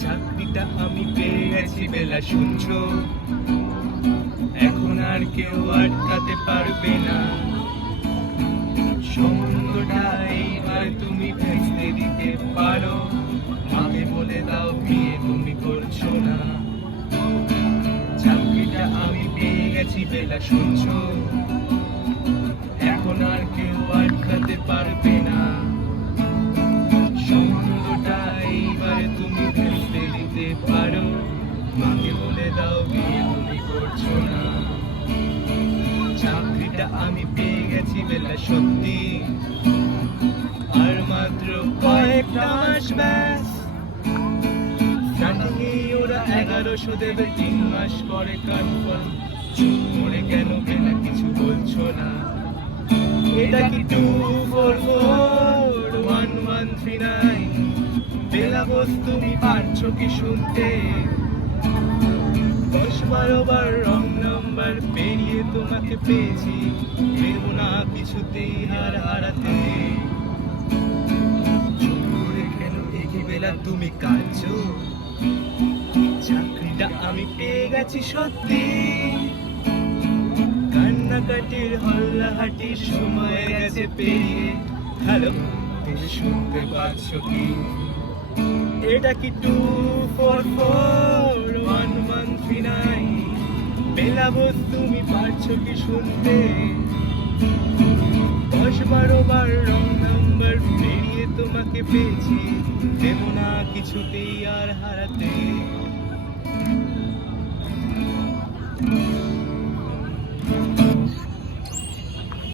চাকরিটা আমি পেয়ে গেছি বেলা, শুনছো? এখন আর কেউ আটকাতে পারবে না। সম্বন্ধটা এইবার তুমি ভেস্তে দিতে পারো, মাকে বলে দাও বিয়ে তুমি করছো না। চাকরিটা আমি পেয়ে গেছি বেলা, শুনছো? এখন আর কেউ আটকাতে পারবে না। সম্বন্ধটা এইবার তুমি ভেস্তে দিতে পারো, মাকে বলে দাও বিয়ে তুমি করছো না। চাকরিটা আমি পেয়ে গেছি বেলা, সত্যি আর মাত্র কয়েকটা মাস ব্যাস। জানি ওরা 1100 দেবে, 3 মাস পরে কনফার্ম। চুপ করে কেন বেলা কিছু বলছো না? এটা কি 2441139? বেলা বোস তুমি পারছো কি শুনতে? 10-12 বার রং নাম্বার পেরিয়ে তোমাকে পেয়েছি, দেব না কিছুতেই হার হারাতে। চুপ করে কেন এগিয়ে বেলা তুমি কাঁদছো? চাকরিটা আমি পেয়ে গেছি সত্যি, কান্নাকাটির হল্লাহাটির সময় গেছে পেরিয়ে। হ্যালো, তুমি শুনতে পাচ্ছ কি? এটা কি 2441139? বেলা বোস তুমি পারছো কি শুনতে? 10-12 বার রং নাম্বার পেরিয়ে তোমাকে পেয়েছি, দেব না কিছুতেই আর হারাতে।